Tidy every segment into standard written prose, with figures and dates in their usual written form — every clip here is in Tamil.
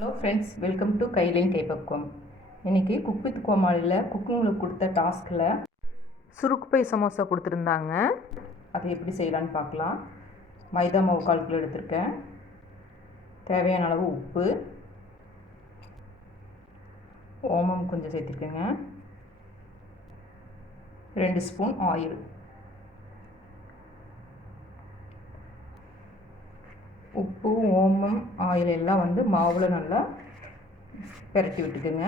ஹலோ ஃப்ரெண்ட்ஸ், வெல்கம் டு கையிலையும் கைப்பக்குவம். இன்றைக்கி குக் வித் கோமாளியில் குக்கிங்களுக்கு கொடுத்த டாஸ்கில் சுருக்கு பை சமோசா கொடுத்துருந்தாங்க. அதை எப்படி செய்யலான்னு பார்க்கலாம். மைதா மாவு 1/4 கிலோ எடுத்திருக்கேன். தேவையான அளவு உப்பு, ஓமம் கொஞ்சம் சேர்த்துக்கோங்க, 2 ஸ்பூன் ஆயில், உப்பு, ஓமம், ஆயில் எல்லாம் மாவில் நல்லா பெரட்டி விட்டுக்குங்க.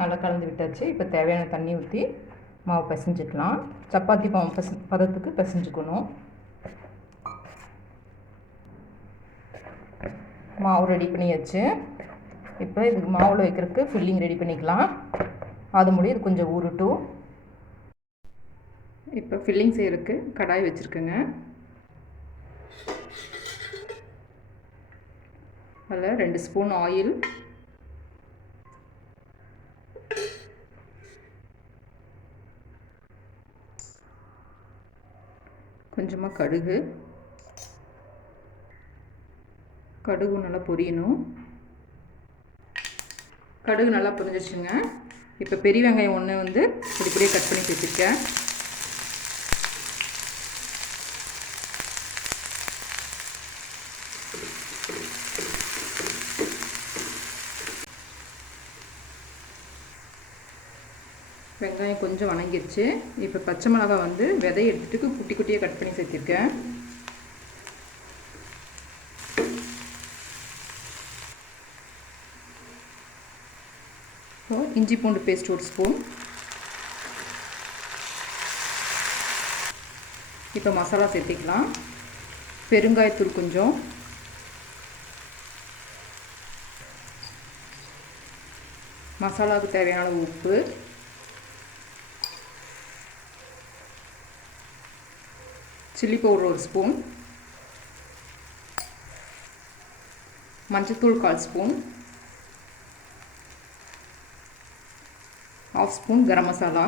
நல்லா கலந்து விட்டாச்சு. இப்போ தேவையான தண்ணி ஊற்றி மாவு பிசைஞ்சிக்கலாம். சப்பாத்தி மாவு பதத்துக்கு பிசைஞ்சுக்கணும். மாவு ரெடி பண்ணியாச்சு. இப்போ இதுக்கு மாவில் வைக்கிறதுக்கு ஃபில்லிங் ரெடி பண்ணிக்கலாம். அது முடியும் இது கொஞ்சம் ஊறட்டும். இப்போ ஃபில்லிங் செய்கிறதுக்கு கடாய் வச்சுருக்கேங்க. அதில் 2 ஸ்பூன் ஆயில், கொஞ்சமாக கடுகு நல்லா பொரியணும். கடுகு நல்லா பொரிஞ்சிருச்சுங்க. இப்போ பெரிய வெங்காயம் ஒன்று இப்படியே கட் பண்ணி வச்சுருக்கேன். வெங்காயம் கொஞ்சம் வணங்கிடுச்சு. இப்போ பச்சை மிளகாய் விதையை எடுத்துட்டு குட்டி குட்டியாக கட் பண்ணி சேர்த்துருக்கேன். இஞ்சி பூண்டு பேஸ்ட் 1 ஸ்பூன். இப்போ மசாலா சேர்த்திக்கலாம். பெருங்காயத்தூள் கொஞ்சம், மசாலாவுக்கு தேவையான உப்பு, சில்லி பவுடர் 1 ஸ்பூன், மஞ்சத்தூள் 1/4 ஸ்பூன், 1/2 ஸ்பூன் கரம் மசாலா,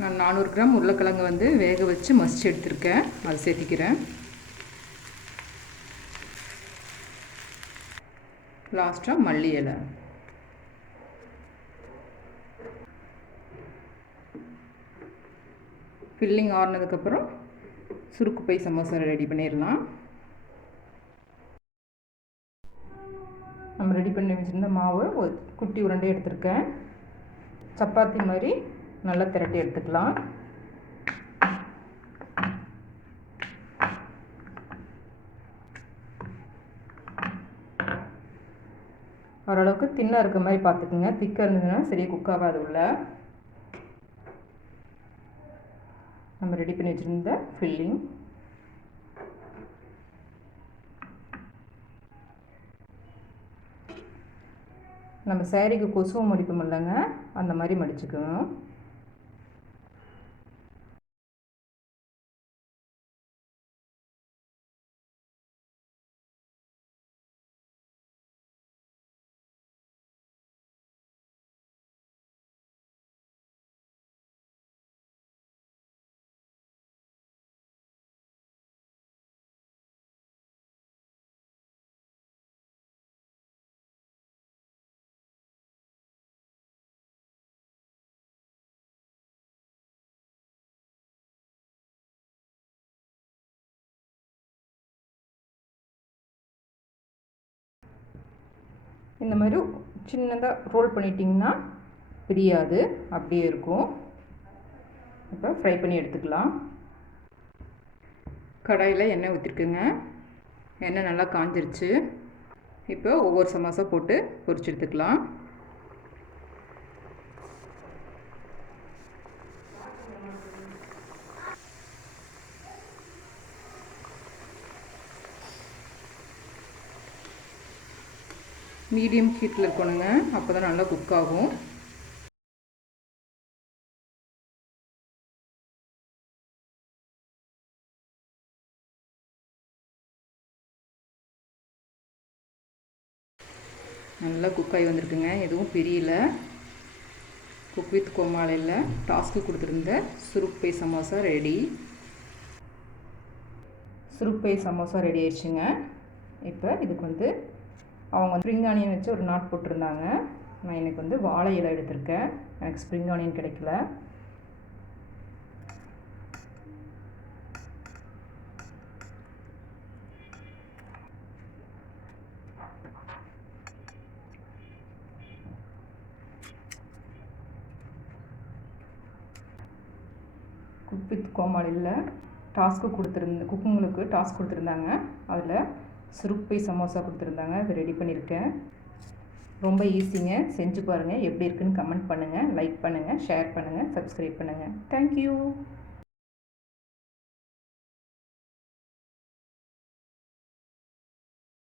நான் 400 கிராம் உருளைக்கிழங்கு வேக வச்சு மசிச்சு எடுத்துருக்கேன். அது சேர்த்திக்கிறேன். லாஸ்ட்டாக மல்லி இலை. ஃபில்லிங் ஆறுனதுக்கப்புறம் சுருக்கு பை சமோசா ரெடி பண்ணிடலாம். நம்ம ரெடி பண்ணி வச்சுருந்த மாவு ஒரு குட்டி உருண்டை எடுத்துருக்கேன். சப்பாத்தி மாதிரி நல்லா திரட்டி எடுத்துக்கலாம். ஓரளவுக்கு தின்னாக இருக்க மாதிரி பார்த்துக்குங்க. திக்காக இருந்ததுன்னா சரியாக குக் ஆகாது உள்ள. நம்ம ரெடி பண்ணி வச்சுருந்த ஃபில்லிங் நம்ம சேரீக்கு கொசுவும் மடிப்போம் இல்லைங்க, அந்த மாதிரி மடிச்சுக்கணும். இந்த மாதிரி சின்னதாக ரோல் பண்ணிட்டிங்கன்னா பிரியாது, அப்படியே இருக்கும். இப்போ ஃப்ரை பண்ணி எடுத்துக்கலாம். கடாயில் எண்ணெய் ஊற்றிருக்குங்க. எண்ணெய் நல்லா காஞ்சிருச்சு. இப்போ ஒவ்வொரு சமோசா போட்டு பொரிச்சு எடுத்துக்கலாம். மீடியம் ஹீட்டில் இருக்கணுங்க, அப்போ தான் நல்லா குக் ஆகும். நல்லா குக் ஆகி வந்திருக்குங்க, எதுவும் பிரியல. குக் வித் கோமாளியில் டாஸ்க்கு கொடுத்துருந்த சுருப்பை சமோசா ரெடி. சுருப்பை சமோசா ரெடி ஆயிடுச்சுங்க. இப்போ இதுக்கு அவங்க ஸ்ப்ரிங் ஆனியன் வச்சு ஒரு நாட் போட்டிருந்தாங்க. நான் எனக்கு வாழை இலை எடுத்திருக்கேன், எனக்கு ஸ்ப்ரிங் ஆனியன் கிடைக்கல. குக் வித் கோமாளியில் குக்குங்களுக்கு டாஸ்க் கொடுத்துருந்தாங்க. அதில் சுருப்பை சமோசா கொடுத்துருந்தாங்க, அதை ரெடி பண்ணியிருக்கேன். ரொம்ப ஈஸிங்க, செஞ்சு பாருங்கள். எப்படி இருக்குன்னு கமெண்ட் பண்ணுங்கள், லைக் பண்ணுங்கள், ஷேர் பண்ணுங்கள், சப்ஸ்கிரைப் பண்ணுங்கள். தேங்க்யூ.